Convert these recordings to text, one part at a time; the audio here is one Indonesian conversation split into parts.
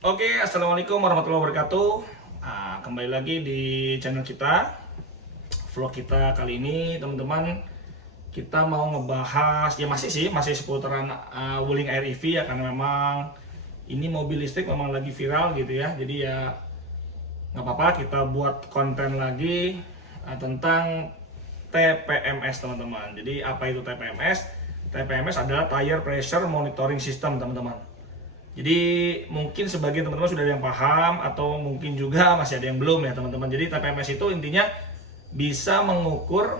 Oke, assalamualaikum warahmatullahi wabarakatuh. Kembali lagi di channel kita, vlog kita kali ini, teman-teman. Kita mau ngebahas, ya masih seputaran Wuling Air EV ya, karena memang ini mobil listrik memang lagi viral gitu ya. Jadi ya nggak apa-apa, kita buat konten lagi tentang TPMS, teman-teman. Jadi apa itu TPMS? TPMS adalah Tire Pressure Monitoring System, teman-teman. Jadi mungkin sebagian teman-teman sudah ada yang paham atau mungkin juga masih ada yang belum ya, teman-teman. Jadi TPMS itu intinya bisa mengukur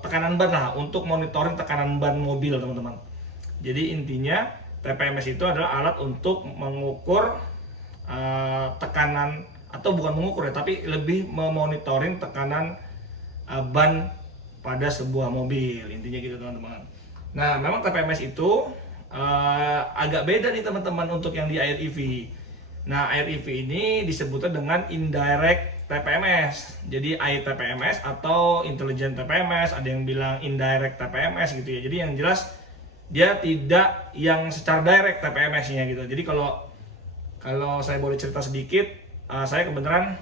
tekanan ban, nah untuk monitoring tekanan ban mobil, teman-teman. Jadi intinya TPMS itu adalah alat untuk mengukur tekanan, atau bukan mengukur ya, tapi lebih memonitoring tekanan ban pada sebuah mobil, intinya gitu, teman-teman. Nah, memang TPMS itu agak beda nih, teman-teman, untuk yang di Air EV. Nah, Air EV ini disebutnya dengan indirect TPMS. Jadi ITPMS atau intelligent TPMS, ada yang bilang indirect TPMS gitu ya. Jadi yang jelas dia tidak yang secara direct TPMS-nya gitu. Jadi kalau kalau saya boleh cerita sedikit, saya kebetulan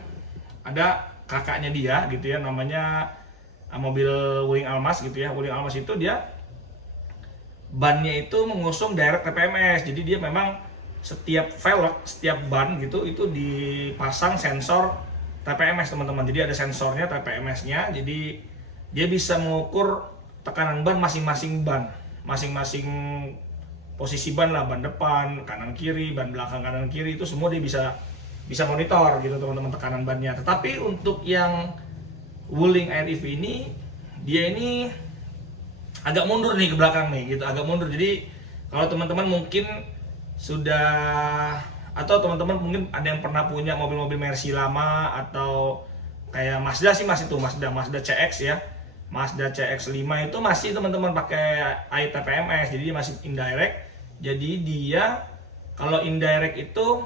ada kakaknya dia gitu ya, namanya mobil Wuling Almas gitu ya. Wuling Almas itu dia bannya itu mengusung direct TPMS. Jadi dia memang setiap velg, setiap ban gitu itu dipasang sensor TPMS, teman-teman. Jadi ada sensornya TPMS-nya. Jadi dia bisa mengukur tekanan ban masing-masing ban, masing-masing posisi ban lah, ban depan, kanan kiri, ban belakang kanan kiri, itu semua dia bisa monitor gitu, teman-teman, tekanan bannya. Tetapi untuk yang Wuling Air EV ini, dia ini agak mundur nih ke belakang nih gitu, agak mundur. Jadi kalau teman-teman mungkin sudah, atau teman-teman mungkin ada yang pernah punya mobil-mobil Mercy lama, atau kayak Mazda sih, masih tuh Mazda CX ya, Mazda CX-5 itu masih, teman-teman, pakai ITPMS. Jadi dia masih indirect. Jadi dia kalau indirect itu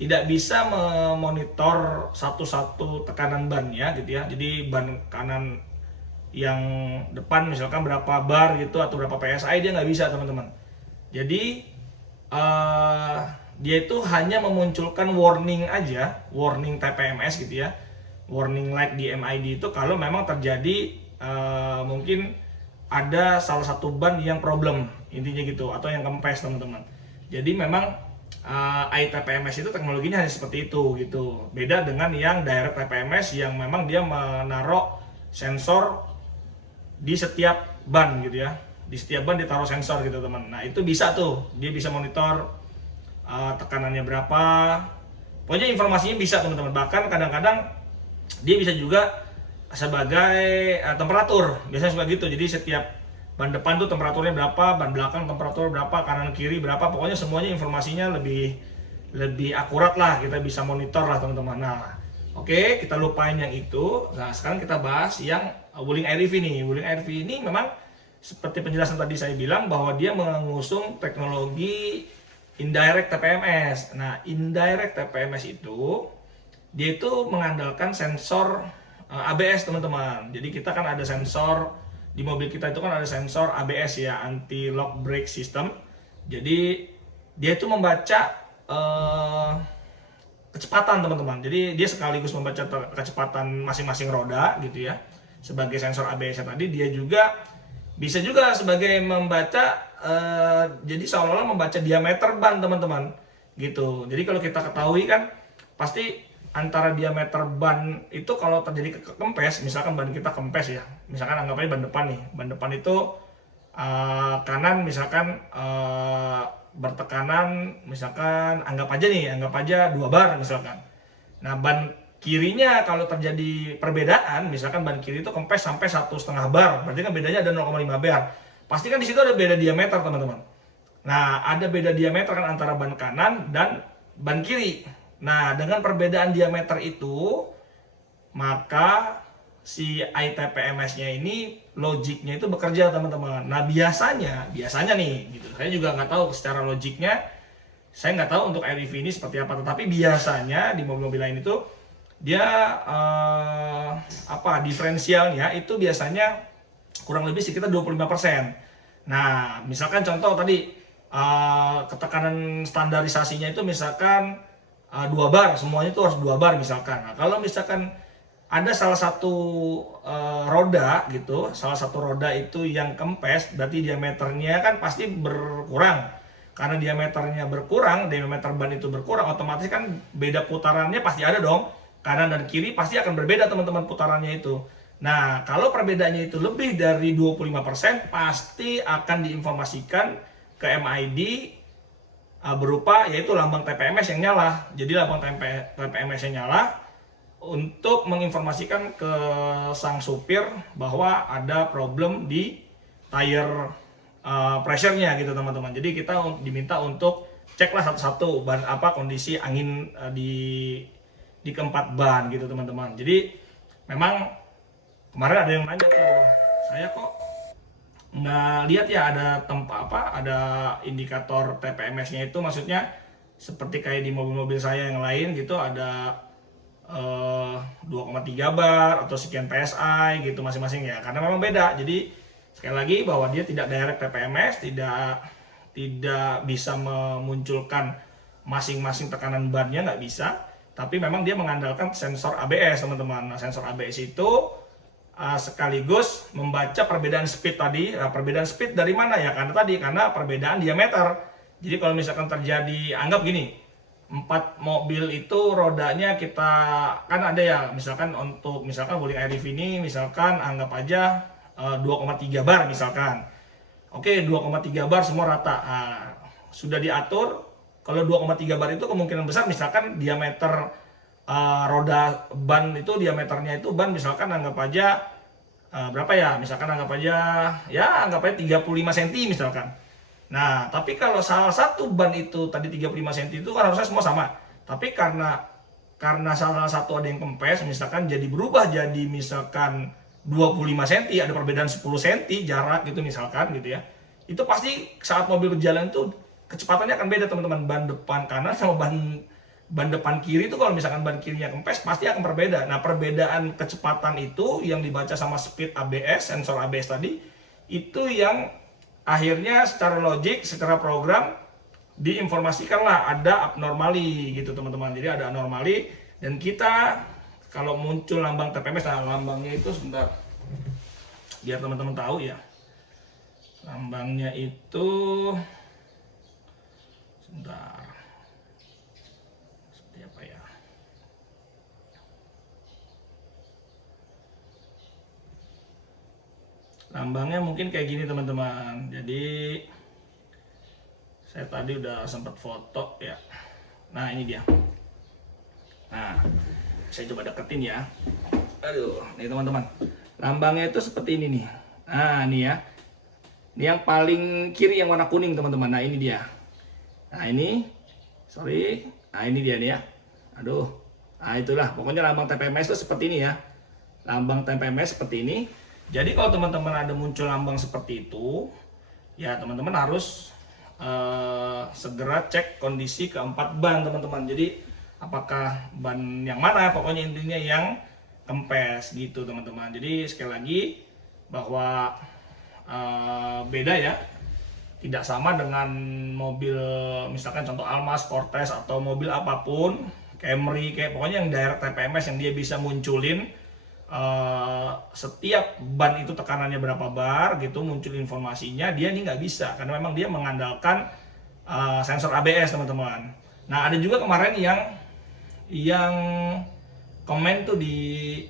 tidak bisa memonitor satu-satu tekanan ban ya gitu ya. Jadi ban kanan yang depan misalkan berapa bar gitu atau berapa PSI, dia nggak bisa, teman-teman. Jadi dia itu hanya memunculkan warning aja, warning TPMS gitu ya, warning light di MID itu kalau memang terjadi mungkin ada salah satu ban yang problem, intinya gitu, atau yang kempes, teman-teman. Jadi memang ITPMS itu teknologinya hanya seperti itu gitu. Beda dengan yang direct TPMS yang memang dia menaruh sensor di setiap ban gitu ya, di setiap ban ditaruh sensor gitu, teman. Nah itu bisa tuh, dia bisa monitor tekanannya berapa, pokoknya informasinya bisa, teman-teman. Bahkan kadang-kadang dia bisa juga sebagai temperatur, biasanya suka gitu. Jadi setiap ban depan tuh temperaturnya berapa, ban belakang temperatur berapa, kanan kiri berapa, pokoknya semuanya informasinya lebih lebih akurat lah, kita bisa monitor lah, teman-teman. Nah, oke, kita lupain yang itu. Nah, sekarang kita bahas yang Wuling Air EV nih. Wuling Air EV ini memang seperti penjelasan tadi saya bilang bahwa dia mengusung teknologi indirect TPMS. Nah, indirect TPMS itu dia itu mengandalkan sensor ABS, teman-teman. Jadi kita kan ada sensor di mobil kita, itu kan ada sensor ABS ya, anti lock brake system. Jadi dia itu membaca kecepatan, teman-teman. Jadi dia sekaligus membaca kecepatan masing-masing roda gitu ya. Sebagai sensor ABS tadi, dia juga bisa juga sebagai membaca jadi seolah-olah membaca diameter ban, teman-teman. Gitu. Jadi kalau kita ketahui kan pasti antara diameter ban itu kalau terjadi kempes, misalkan ban kita kempes ya. Misalkan anggap aja ban depan nih. Ban depan itu kanan misalkan bertekanan, misalkan anggap aja 2 bar misalkan. Nah, ban kirinya kalau terjadi perbedaan, misalkan ban kiri itu kempes sampai 1,5 bar, berarti kan bedanya ada 0,5 bar. Pasti kan di situ ada beda diameter, teman-teman. Nah, ada beda diameter kan antara ban kanan dan ban kiri. Nah, dengan perbedaan diameter itu, maka si ITPMS-nya ini logiknya itu bekerja, teman-teman. Nah, biasanya nih gitu. Saya juga nggak tahu secara logiknya, saya nggak tahu untuk Air EV ini seperti apa. Tetapi biasanya di mobil-mobil lain itu dia diferensialnya itu biasanya kurang lebih sekitar 25%. Nah, misalkan contoh tadi ketekanan standarisasinya itu misalkan 2 bar, semuanya itu harus 2 bar misalkan. Nah, kalau misalkan ada salah satu roda gitu, salah satu roda itu yang kempes, berarti diameternya kan pasti berkurang. Karena diameternya berkurang, diameter ban itu berkurang, otomatis kan beda putarannya pasti ada dong. Kanan dan kiri pasti akan berbeda teman-teman putarannya itu. Nah, kalau perbedaannya itu lebih dari 25%, pasti akan diinformasikan ke MID berupa yaitu lambang TPMS yang nyala. Jadi lambang TPMS yang nyala untuk menginformasikan ke sang supir bahwa ada problem di tire pressure-nya gitu teman-teman. Jadi kita diminta untuk ceklah satu-satu ban apa kondisi angin di keempat ban gitu teman-teman. Jadi memang kemarin ada yang nanya tuh, saya kok nggak lihat ya ada tempat ada indikator TPMS-nya itu, maksudnya seperti kayak di mobil-mobil saya yang lain gitu ada 2,3 bar atau sekian PSI gitu masing-masing ya, karena memang beda. Jadi sekali lagi bahwa dia tidak direct TPMS, tidak bisa memunculkan masing-masing tekanan bannya, nggak bisa, tapi memang dia mengandalkan sensor ABS teman-teman. Nah, sensor ABS itu sekaligus membaca perbedaan speed tadi. Nah, perbedaan speed dari mana ya? Karena perbedaan diameter. Jadi kalau misalkan terjadi, anggap gini, 4 mobil itu rodanya kita kan ada ya, misalkan untuk Wuling Airif ini misalkan anggap aja 2,3 bar misalkan. Oke, 2,3 bar semua rata. Nah, sudah diatur kalau 2,3 bar itu kemungkinan besar misalkan diameter roda ban itu, diameternya itu ban misalkan anggap aja berapa ya, misalkan anggap aja 35 cm misalkan. Nah, tapi kalau salah satu ban itu tadi 35 cm itu kan harusnya semua sama, tapi karena salah satu ada yang kempes misalkan jadi berubah jadi misalkan 25 cm, ada perbedaan 10 cm jarak gitu misalkan gitu ya, itu pasti saat mobil berjalan itu kecepatannya akan beda teman-teman. Ban depan kanan sama ban depan kiri itu kalau misalkan ban kirinya kempes pasti akan berbeda. Nah, perbedaan kecepatan itu yang dibaca sama speed ABS, sensor ABS tadi, itu yang akhirnya secara logik, secara program diinformasikanlah ada abnormali gitu teman-teman. Jadi ada anomali dan kita kalau muncul lambang TPMS, nah lambangnya itu sebentar biar teman-teman tahu ya. Lambangnya itu sebentar. Lambangnya mungkin kayak gini teman-teman. Jadi saya tadi udah sempat foto ya. Nah, ini dia. Nah, saya coba deketin ya. Aduh, nih teman-teman. Lambangnya itu seperti ini nih. Nah, ini ya. Ini yang paling kiri yang warna kuning teman-teman. Nah, ini dia. Nah, ini. Sorry. Nah, ini dia nih ya. Aduh. Nah, itulah. Pokoknya lambang TPMS itu seperti ini ya. Lambang TPMS seperti ini. Jadi kalau teman-teman ada muncul lambang seperti itu, ya teman-teman harus segera cek kondisi keempat ban teman-teman. Jadi apakah ban yang mana, pokoknya intinya yang kempes gitu teman-teman. Jadi sekali lagi bahwa beda ya, tidak sama dengan mobil misalkan contoh Almas, Cortez atau mobil apapun, Camry, kayak pokoknya yang direct TPMS yang dia bisa munculin setiap ban itu tekanannya berapa bar gitu, muncul informasinya. Dia ini nggak bisa karena memang dia mengandalkan sensor ABS teman-teman. Nah, ada juga kemarin yang komen tuh di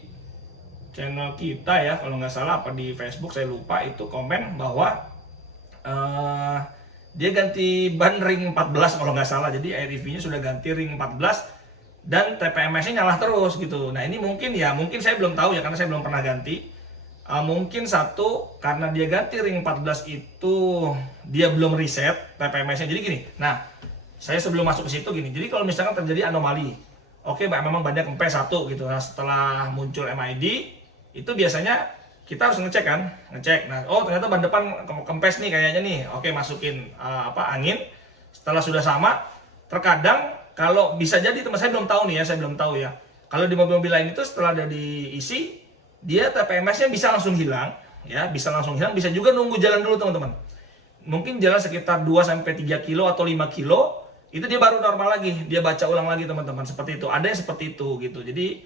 channel kita ya, kalau nggak salah apa di Facebook saya lupa, itu komen bahwa dia ganti ban ring 14 kalau nggak salah. Jadi AirEV-nya sudah ganti ring 14 dan TPMS-nya nyala terus gitu. Nah, ini mungkin saya belum tahu ya karena saya belum pernah ganti. Mungkin satu karena dia ganti ring 14 itu dia belum reset TPMS-nya. Jadi gini. Nah, saya sebelum masuk ke situ gini. Jadi kalau misalkan terjadi anomali, oke, memang bannya kempes satu gitu. Nah, setelah muncul MID itu biasanya kita harus ngecek kan, Nah, oh ternyata ban depan kempes nih kayaknya nih. Oke, masukin angin. Setelah sudah sama, terkadang kalau bisa jadi teman saya belum tahu nih ya, kalau di mobil-mobil lain itu setelah ada diisi, dia TPMS-nya bisa langsung hilang, ya, bisa juga nunggu jalan dulu teman-teman. mungkin jalan sekitar 2-3 kilo atau 5 kilo, itu dia baru normal lagi, dia baca ulang lagi teman-teman, seperti itu. Ada yang seperti itu gitu. Jadi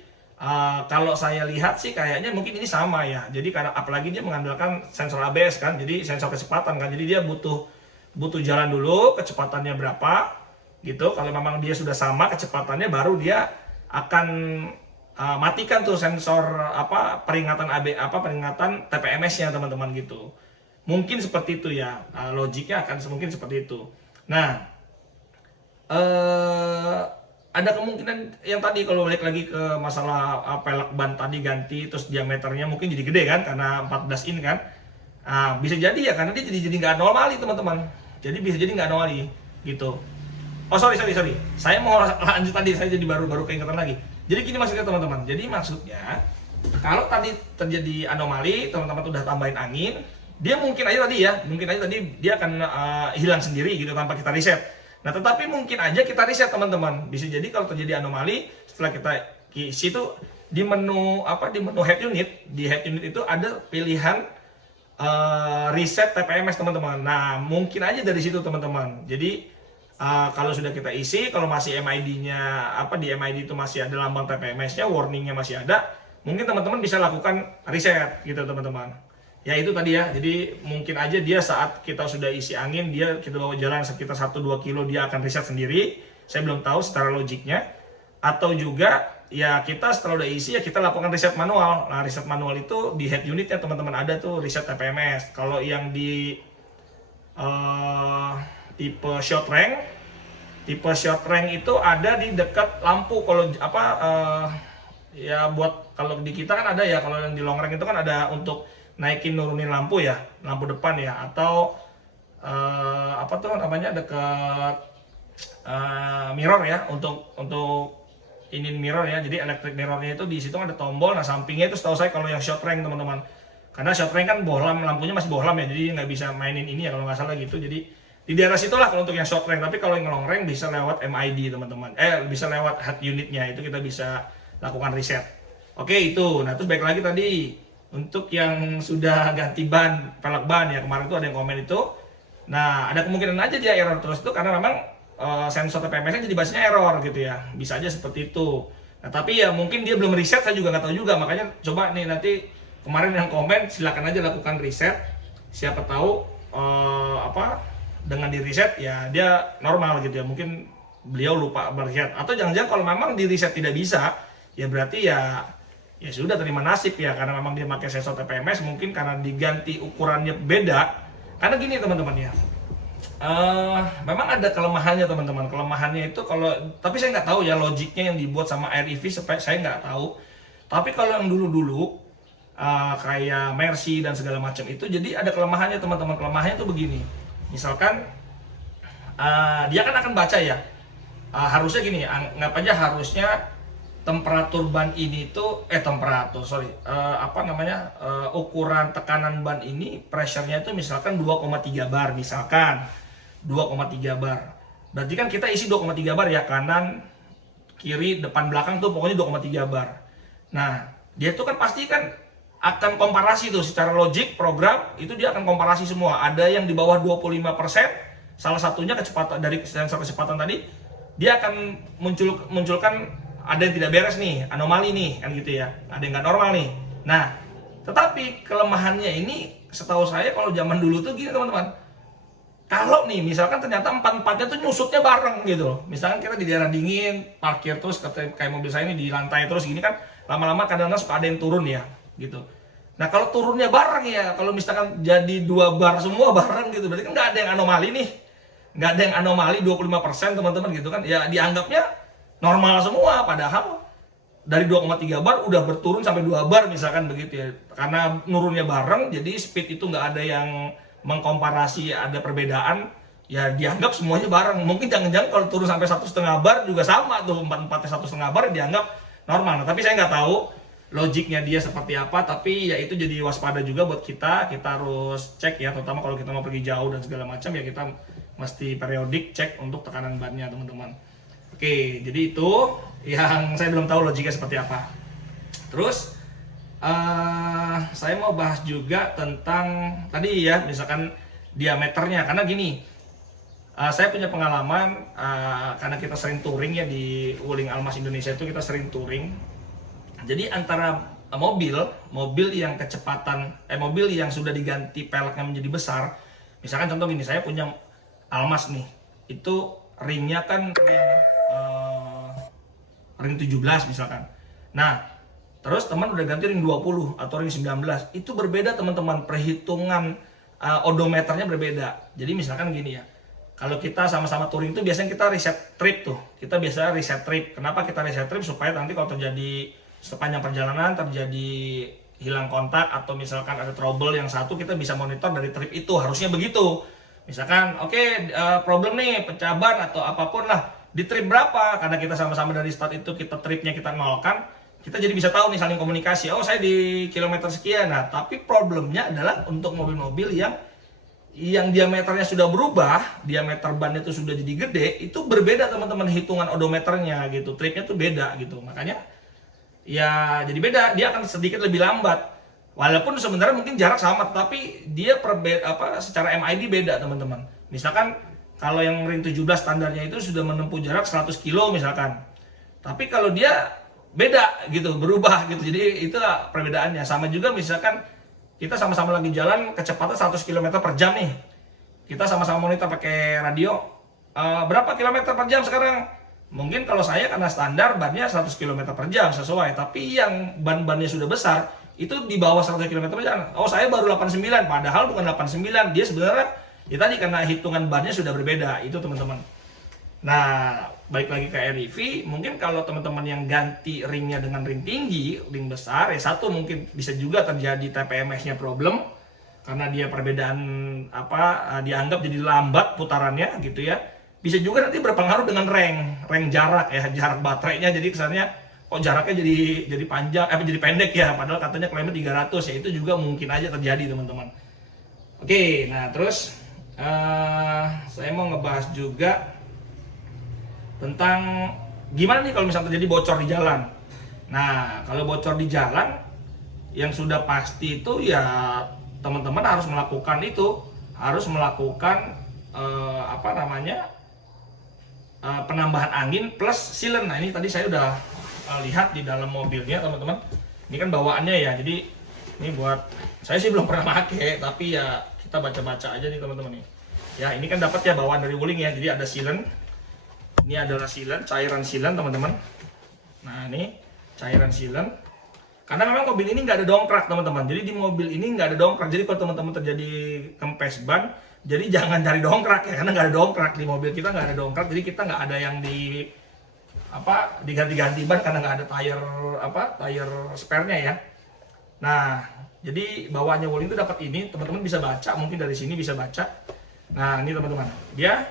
kalau saya lihat sih kayaknya mungkin ini sama ya. Jadi karena apalagi dia mengandalkan sensor ABS kan, jadi sensor kecepatan kan. Jadi dia butuh jalan dulu, kecepatannya berapa gitu. Kalau memang dia sudah sama kecepatannya, baru dia akan matikan tuh sensor peringatan peringatan TPMS-nya teman-teman gitu. Mungkin seperti itu ya, logiknya akan mungkin seperti itu. Nah, ada kemungkinan yang tadi kalau balik lagi ke masalah pelek ban tadi ganti, terus diameternya mungkin jadi gede kan karena 14 in kan. Bisa jadi ya karena dia jadi nggak anomali teman-teman. Jadi bisa jadi nggak anomali gitu. Oh sorry. Saya mau lanjut tadi, saya jadi baru keingetan lagi. Jadi gini maksudnya teman-teman. Jadi maksudnya kalau tadi terjadi anomali, teman-teman udah tambahin angin, dia mungkin aja tadi dia akan hilang sendiri gitu tanpa kita reset. Nah, tetapi mungkin aja kita reset teman-teman. Bisa jadi kalau terjadi anomali setelah kita isi itu di menu head unit, di head unit itu ada pilihan reset TPMS teman-teman. Nah, mungkin aja dari situ teman-teman. Jadi kalau sudah kita isi, kalau masih MID-nya di MID itu masih ada lambang TPMS-nya, warning-nya masih ada, mungkin teman-teman bisa lakukan reset gitu teman-teman. Ya itu tadi ya, jadi mungkin aja dia saat kita sudah isi angin, kita bawa jalan sekitar 1-2 kilo, dia akan reset sendiri. Saya belum tahu secara logiknya. Atau juga ya kita setelah udah isi ya kita lakukan reset manual. Nah, reset manual itu di head unitnya teman-teman ada tuh reset TPMS. Kalau yang di tipe short rank itu ada di dekat lampu. Kalau ya buat kalau di kita kan ada ya, kalau yang di long rank itu kan ada untuk naikin nurunin lampu ya, lampu depan ya, atau dekat mirror ya, untuk ini mirror ya. Jadi electric mirrornya itu di situ ada tombol. Nah, sampingnya itu setahu saya kalau yang short rank teman-teman, karena short rank kan bohlam, lampunya masih bohlam ya, jadi nggak bisa mainin ini ya kalau nggak salah gitu. Jadi di daerah situlah kalau untuk yang short rank. Tapi kalau yang long rank bisa lewat MID teman-teman, bisa lewat head unitnya, itu kita bisa lakukan reset. Oke itu. Nah terus baik lagi tadi untuk yang sudah ganti ban, pelek ban ya, kemarin tuh ada yang komen itu. Nah ada kemungkinan aja dia error terus tuh karena memang sensor TPMS-nya jadi bahasanya error gitu ya, bisa aja seperti itu. Nah tapi ya mungkin dia belum reset, saya juga nggak tahu juga, makanya coba nih nanti kemarin yang komen silakan aja lakukan reset, siapa tahu dengan di reset ya dia normal gitu ya, mungkin beliau lupa reset, atau jangan-jangan kalau memang di reset tidak bisa ya berarti ya sudah terima nasib ya, karena memang dia pakai sensor TPMS, mungkin karena diganti ukurannya beda. Karena gini teman-teman ya, memang ada kelemahannya teman-teman. Kelemahannya itu tapi saya nggak tahu ya logiknya yang dibuat sama REV, saya nggak tahu. Tapi kalau yang dulu-dulu kayak Mercy dan segala macam itu, jadi ada kelemahannya teman-teman. Kelemahannya tuh begini, misalkan dia kan akan baca ya, harusnya gini, anggap aja harusnya temperatur ban ini tuh ukuran tekanan ban ini, pressure-nya itu misalkan 2,3 bar, misalkan 2,3 bar. Berarti kan kita isi 2,3 bar ya, kanan, kiri, depan, belakang tuh pokoknya 2,3 bar. Nah, dia tuh kan pasti kan akan komparasi tuh secara logik program itu, dia akan komparasi semua. Ada yang di bawah 25%, salah satunya kecepatan dari sensor kecepatan tadi, dia akan munculkan ada yang tidak beres nih, anomali nih, kan gitu ya. Ada yang nggak normal nih. Nah, tetapi kelemahannya ini setahu saya kalau zaman dulu tuh gini teman-teman. Kalau nih misalkan ternyata empat-empatnya tuh nyusutnya bareng gitu loh. Misalkan kita di daerah dingin, parkir terus kayak mobil saya ini di lantai terus gini kan, lama-lama kadang-kadang suka ada yang turun ya, gitu. Nah, kalau turunnya bareng ya, kalau misalkan jadi 2 bar semua bareng gitu, berarti kan nggak ada yang anomali nih. Nggak ada yang anomali 25% teman-teman gitu kan. Ya dianggapnya normal semua, padahal dari 2,3 bar udah berturun sampai 2 bar misalkan begitu ya. Karena nurunnya bareng, jadi speed itu nggak ada yang mengkomparasi, ada perbedaan, ya dianggap semuanya bareng. Mungkin jangan-jangan kalau turun sampai 1,5 bar juga sama tuh, 4-4-nya 1,5 bar dianggap normal. Nah, tapi saya nggak tahu logiknya dia seperti apa, tapi ya itu jadi waspada juga buat kita harus cek ya, terutama kalau kita mau pergi jauh dan segala macam ya, kita mesti periodik cek untuk tekanan bannya teman-teman. Oke, jadi itu yang saya belum tahu logiknya seperti apa. Terus saya mau bahas juga tentang tadi ya, misalkan diameternya. Karena gini, saya punya pengalaman, karena kita sering touring ya di Wuling Almas Indonesia itu kita sering touring. Jadi antara mobil yang kecepatan, mobil yang sudah diganti peleknya menjadi besar, misalkan contoh gini, saya punya Almas nih, itu ringnya kan ring 17 misalkan. Nah, terus teman udah ganti ring 20 atau ring 19, itu berbeda teman-teman, perhitungan odometernya berbeda. Jadi misalkan gini ya, kalau kita sama-sama touring itu biasanya kita reset trip tuh. Kita biasa reset trip. Kenapa kita reset trip? Supaya nanti kalau terjadi sepanjang perjalanan terjadi hilang kontak atau misalkan ada trouble yang satu, kita bisa monitor dari trip itu. Harusnya begitu. Misalkan problem nih, pecah ban atau apapun lah. Di trip berapa? Karena kita sama-sama dari start itu kita tripnya kita nolkan. Kita jadi bisa tahu nih, saling komunikasi. Oh, saya di kilometer sekian. Nah, tapi problemnya adalah untuk mobil-mobil yang diameternya sudah berubah, diameter bannya itu sudah jadi gede, itu berbeda teman-teman hitungan odometernya gitu, tripnya tuh beda gitu. Makanya ya jadi beda, dia akan sedikit lebih lambat. Walaupun sebenarnya mungkin jarak sama, tapi dia secara MID beda teman-teman. Misalkan kalau yang ring 17 standarnya itu sudah menempuh jarak 100 kilo misalkan. Tapi kalau dia beda gitu, berubah gitu. Jadi itu perbedaannya. Sama juga misalkan kita sama-sama lagi jalan kecepatan 100 km per jam nih. Kita sama-sama monitor pakai radio. Berapa kilometer per jam sekarang? Mungkin kalau saya karena standar bannya 100 km per jam sesuai. Tapi yang ban-bannya sudah besar, itu di bawah 100 km per jam. Oh, saya baru 89, padahal bukan 89. Dia sebenarnya, ya tadi karena hitungan bannya sudah berbeda. Itu teman-teman. Nah, balik lagi ke REV, mungkin kalau teman-teman yang ganti ringnya dengan ring tinggi, ring besar, ya satu mungkin bisa juga terjadi TPMS-nya problem karena dia perbedaan dianggap jadi lambat putarannya gitu ya. Bisa juga nanti berpengaruh dengan reng jarak ya, jarak baterainya, jadi kesannya kok jaraknya jadi panjang, jadi pendek ya, padahal katanya klaimnya 300 ya, itu juga mungkin aja terjadi teman-teman. Oke, nah terus saya mau ngebahas juga tentang gimana nih kalau misalnya terjadi bocor di jalan. Nah, kalau bocor di jalan yang sudah pasti itu ya teman-teman harus melakukan penambahan angin plus sealant. Nah, ini tadi saya udah lihat di dalam mobilnya teman-teman. Ini kan bawaannya ya, jadi ini buat saya sih belum pernah pakai, tapi ya kita baca-baca aja nih teman-teman nih. Ya, ini kan dapat ya bawaan dari Wuling ya, jadi ada sealant. Ini adalah sealant, cairan sealant teman-teman. Nah, ini cairan sealant. Karena memang mobil ini nggak ada dongkrak teman-teman. Jadi di mobil ini nggak ada dongkrak. Jadi kalau teman-teman terjadi kempes ban, jadi jangan cari dongkrak ya, karena nggak ada dongkrak di mobil kita, nggak ada dongkrak. Jadi kita nggak ada yang diganti-ganti ban karena nggak ada tire spare-nya ya. Nah, jadi bawaannya Wuling itu dapat ini, teman-teman bisa baca, mungkin dari sini bisa baca. Nah, ini teman-teman, dia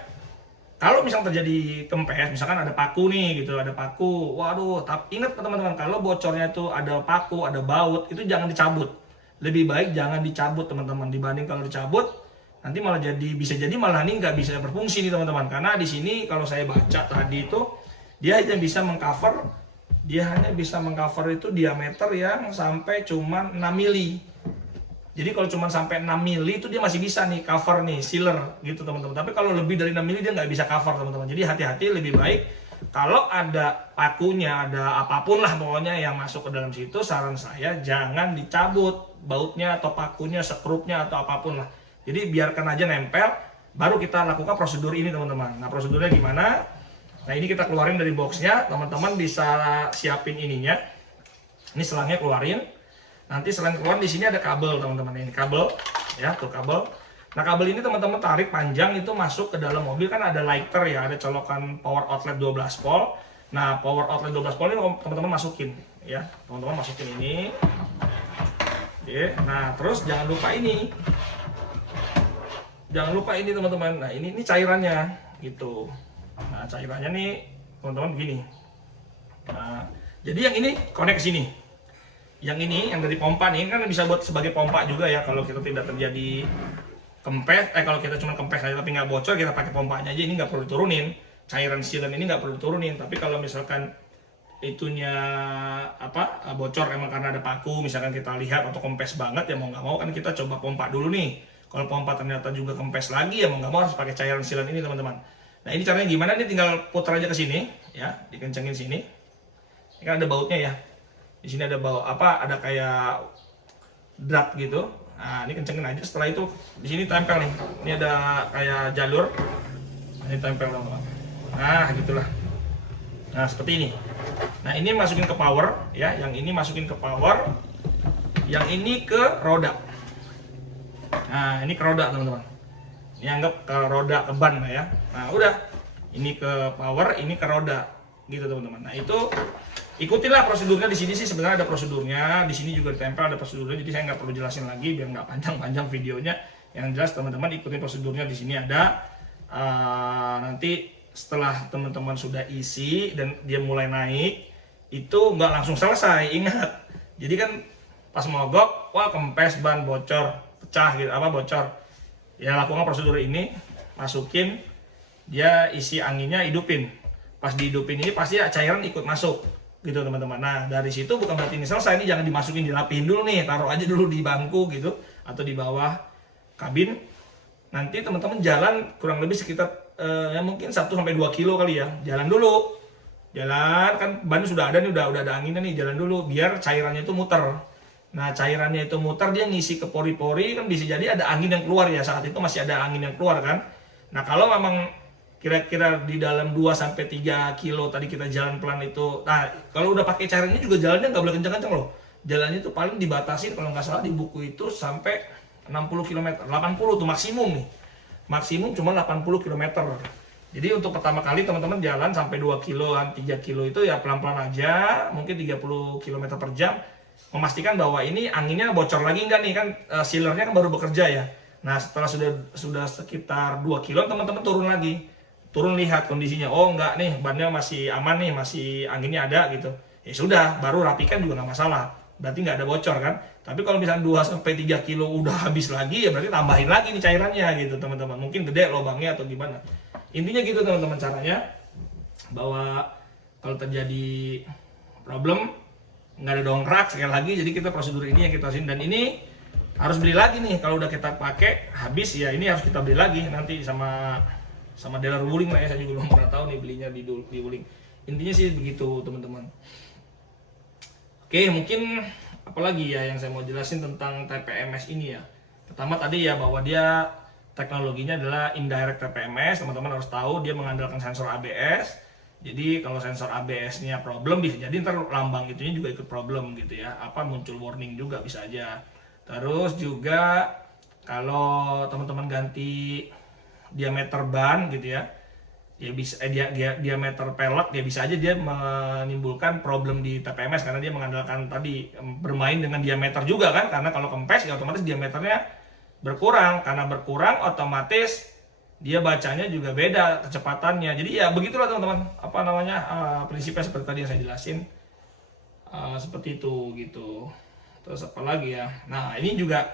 kalau misalnya terjadi kempes, misalkan ada paku nih gitu, ada paku, waduh, tapi ingat teman-teman, kalau bocornya itu ada paku, ada baut, itu jangan dicabut. Lebih baik jangan dicabut teman-teman, dibanding kalau dicabut, nanti malah bisa jadi malah ini nggak bisa berfungsi nih teman-teman. Karena di sini kalau saya baca tadi itu, dia hanya bisa mengcover itu diameter yang sampai cuma 6 mili. Jadi kalau cuma sampai 6 mili itu dia masih bisa nih cover nih, sealer gitu teman-teman. Tapi kalau lebih dari 6 mili dia nggak bisa cover teman-teman. Jadi hati-hati, lebih baik kalau ada pakunya, ada apapun lah pokoknya yang masuk ke dalam situ, saran saya jangan dicabut bautnya atau pakunya, skrupnya atau apapun lah. Jadi biarkan aja nempel, baru kita lakukan prosedur ini teman-teman. Nah, prosedurnya gimana? Nah, ini kita keluarin dari boxnya, teman-teman bisa siapin ininya. Ini selangnya keluarin. Nanti selain keluar di sini ada kabel teman-teman, ini kabel ya, tuh kabel. Nah, kabel ini teman-teman tarik panjang itu masuk ke dalam mobil, kan ada lighter ya, ada colokan power outlet 12 volt. Nah, power outlet 12 volt ini teman-teman masukin ya, teman-teman masukin ini. Oke, nah terus jangan lupa ini teman-teman. Nah, ini cairannya gitu. Nah, cairannya nih teman-teman begini. Nah, jadi yang ini connect ke sini. Yang ini, yang dari pompa nih, kan bisa buat sebagai pompa juga ya. Kalau kita tidak terjadi kempes, kalau kita cuma kempes aja tapi nggak bocor, kita pakai pompanya aja. Ini nggak perlu diturunin. Cairan sealant ini nggak perlu diturunin. Tapi kalau misalkan itunya bocor emang karena ada paku, misalkan kita lihat atau kempes banget ya, mau nggak mau kan kita coba pompa dulu nih. Kalau pompa ternyata juga kempes lagi, ya mau nggak mau harus pakai cairan sealant ini teman-teman. Nah ini caranya gimana? Ini tinggal putar aja ke sini, ya, dikencengin sini. Ini kan ada bautnya ya. Di sini ada baut apa? Ada kayak drat gitu. Nah ini kencengin aja. Setelah itu di sini tempel nih. Ini ada kayak jalur. Ini tempel teman-teman. Nah gitulah. Nah seperti ini. Nah ini masukin ke power, ya. Yang ini masukin ke power. Yang ini ke roda. Nah ini ke roda teman-teman. Ini anggap ke roda, ke ban ya. Nah udah, ini ke power, ini ke roda, gitu teman-teman. Nah itu ikutilah prosedurnya. Di sini sih sebenarnya ada prosedurnya, di sini juga ditempel ada prosedurnya. Jadi saya nggak perlu jelasin lagi biar nggak panjang-panjang videonya. Yang jelas teman-teman ikutin prosedurnya. Di sini ada. Nanti setelah teman-teman sudah isi dan dia mulai naik, itu nggak langsung selesai. Ingat, jadi kan pas mogok, wah kempes, ban bocor, pecah gitu, apa bocor, ya lakukan prosedur ini, masukin, dia isi anginnya, hidupin. Pas dihidupin ini pasti cairan ikut masuk gitu teman-teman. Nah dari situ bukan berarti ini selesai, ini jangan dimasukin, dirapiin dulu nih, taruh aja dulu di bangku gitu atau di bawah kabin. Nanti teman-teman jalan kurang lebih sekitar ya mungkin 1-2 kilo kali ya, jalan dulu, jalan kan ban sudah ada nih, udah ada anginnya nih, jalan dulu biar cairannya itu muter. Nah cairannya itu muter, dia ngisi ke pori-pori, kan bisa jadi ada angin yang keluar ya, saat itu masih ada angin yang keluar kan. Nah kalau memang kira-kira di dalam 2-3 kilo tadi kita jalan pelan itu, nah kalau udah pakai cairannya juga jalannya nggak boleh kencang-kencang loh. Jalannya itu paling dibatasin, kalau nggak salah di buku itu sampai 60 km, 80 tuh maksimum nih. Maksimum cuma 80 km. Jadi untuk pertama kali teman-teman jalan sampai 2 kiloan, 3 kilo itu ya pelan-pelan aja, mungkin 30 km per jam. Memastikan bahwa ini anginnya bocor lagi enggak nih kan, sealernya kan baru bekerja ya. Nah setelah sudah sekitar 2 kilo teman-teman turun lagi. Turun lihat kondisinya, oh enggak nih bannya masih aman nih, masih anginnya ada gitu. Ya sudah, baru rapikan juga nggak masalah. Berarti nggak ada bocor kan. Tapi kalau misalnya 2-3 kilo udah habis lagi, ya berarti tambahin lagi nih cairannya gitu teman-teman. Mungkin gede lubangnya atau gimana. Intinya gitu teman-teman caranya. Bahwa kalau terjadi problem, nggak ada dongkrak sekali lagi. Jadi kita prosedur ini yang kita hasilin. Dan ini harus beli lagi nih. Kalau udah kita pakai habis ya ini harus kita beli lagi. Nanti sama dealer Wuling lah ya. Saya juga belum pernah tahu nih belinya di Wuling. Intinya sih begitu teman-teman. Oke, mungkin apalagi ya yang saya mau jelasin tentang TPMS ini ya. Pertama tadi ya bahwa dia teknologinya adalah indirect TPMS. Teman-teman harus tahu dia mengandalkan sensor ABS. Jadi kalau sensor ABS-nya problem bisa jadi ntar lambang itunya juga ikut problem gitu ya. Apa muncul warning juga bisa aja. Terus juga kalau teman-teman ganti diameter ban gitu ya. Ya bisa diameter pelek ya bisa aja dia menimbulkan problem di TPMS karena dia mengandalkan tadi bermain dengan diameter juga kan, karena kalau kempes ya otomatis diameternya berkurang, karena berkurang otomatis dia bacanya juga beda kecepatannya. Jadi ya begitulah teman-teman, apa namanya prinsipnya seperti tadi yang saya jelasin, seperti itu gitu. Terus apa lagi ya, nah ini juga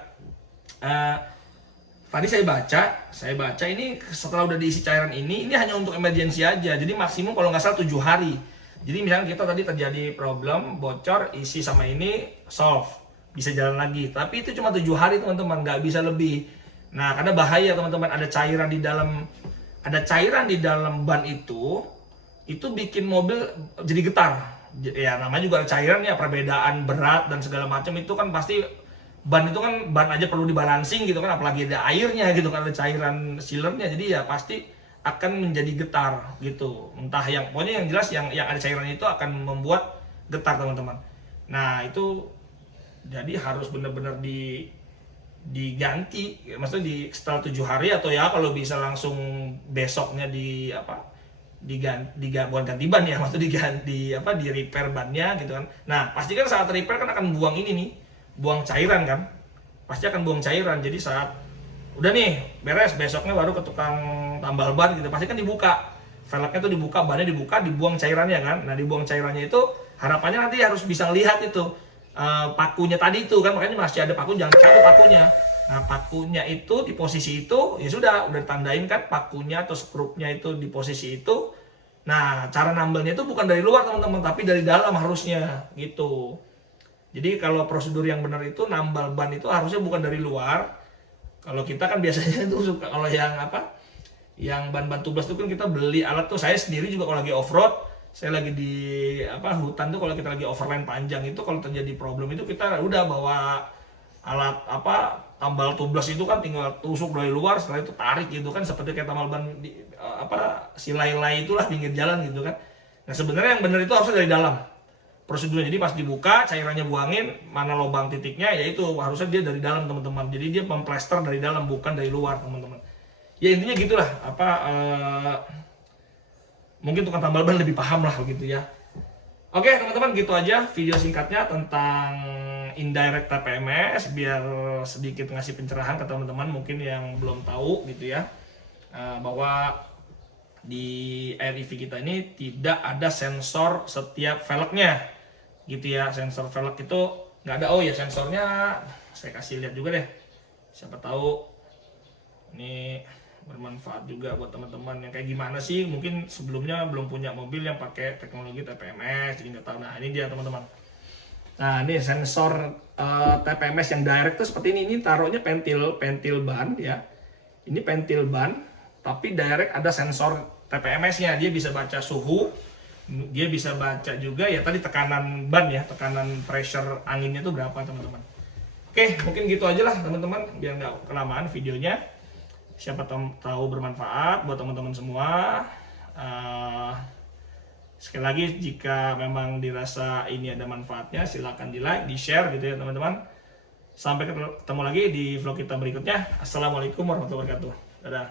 tadi saya baca ini setelah udah diisi cairan ini hanya untuk emergency aja. Jadi maksimum kalau nggak salah 7 hari. Jadi misalnya kita tadi terjadi problem, bocor, isi sama ini, solve. Bisa jalan lagi. Tapi itu cuma 7 hari teman-teman, nggak bisa lebih. Nah karena bahaya teman-teman, ada cairan di dalam ban itu bikin mobil jadi getar. Ya namanya juga ada cairan ya, perbedaan berat dan segala macam itu kan pasti. Ban itu kan ban aja perlu dibalancing gitu kan, apalagi ada airnya gitu kan, ada cairan sealernya, jadi ya pasti akan menjadi getar gitu. Entah yang pokoknya yang jelas yang ada cairannya itu akan membuat getar teman-teman. Nah itu jadi harus benar-benar diganti, maksudnya setelah 7 hari atau ya kalau bisa langsung besoknya bukan ganti ban ya, maksudnya di repair bannya gitu kan. Nah pastikan saat repair kan akan buang ini nih, buang cairan kan, pasti akan buang cairan. Jadi saat udah nih beres, besoknya baru ke tukang tambal ban gitu, pasti kan dibuka velgnya tuh, dibuka bannya, dibuka, dibuang cairannya kan. Nah dibuang cairannya itu harapannya nanti harus bisa lihat itu pakunya tadi itu kan, makanya masih ada paku, jangan cabut pakunya. Nah pakunya itu di posisi itu ya sudah ditandain kan, pakunya atau skrupnya itu di posisi itu. Nah cara nambelnya itu bukan dari luar teman-teman, tapi dari dalam harusnya gitu. Jadi kalau prosedur yang benar itu nambal ban itu harusnya bukan dari luar, Kalau kita kan biasanya tuh suka kalau yang apa? Yang ban-ban tubles itu kan kita beli alat tuh. Saya sendiri juga kalau lagi off-road, saya lagi di apa hutan tuh, kalau kita lagi overland panjang itu kalau terjadi problem itu kita udah bawa alat apa tambal tubles itu kan tinggal tusuk dari luar, setelah itu tarik gitu kan, seperti kayak tambal ban di apa silai-lai itulah pinggir jalan gitu kan. Nah sebenarnya yang benar itu harusnya dari dalam prosedurnya. Jadi pas dibuka cairannya buangin, mana lubang titiknya, yaitu harusnya dia dari dalam teman-teman. Jadi dia memplester dari dalam bukan dari luar teman-teman. Ya intinya gitulah apa mungkin tukang tambal ban lebih paham lah gitu ya. Oke teman-teman, gitu aja video singkatnya tentang indirect TPMS, biar sedikit ngasih pencerahan ke teman-teman mungkin yang belum tahu gitu ya, bahwa di AirEV kita ini tidak ada sensor setiap velgnya gitu ya. Sensor velg itu nggak ada. Oh ya, sensornya saya kasih lihat juga deh, siapa tahu ini bermanfaat juga buat teman-teman yang kayak gimana sih, mungkin sebelumnya belum punya mobil yang pakai teknologi TPMS jadi nggak tahu. Nah ini dia teman-teman. Nah ini sensor TPMS yang direct tuh seperti ini. Ini taruhnya pentil ban ya. Ini pentil ban, tapi direct ada sensor TPMS-nya. Dia bisa baca suhu, dia bisa baca juga ya tadi tekanan ban ya, tekanan pressure anginnya tuh berapa teman-teman. Oke, mungkin gitu aja lah teman-teman, biar nggak kelamaan videonya. Siapa tahu bermanfaat buat teman-teman semua. Sekali lagi, jika memang dirasa ini ada manfaatnya, silahkan di like, di share gitu ya teman-teman. Sampai ketemu lagi di vlog kita berikutnya. Assalamualaikum warahmatullahi wabarakatuh. Dadah.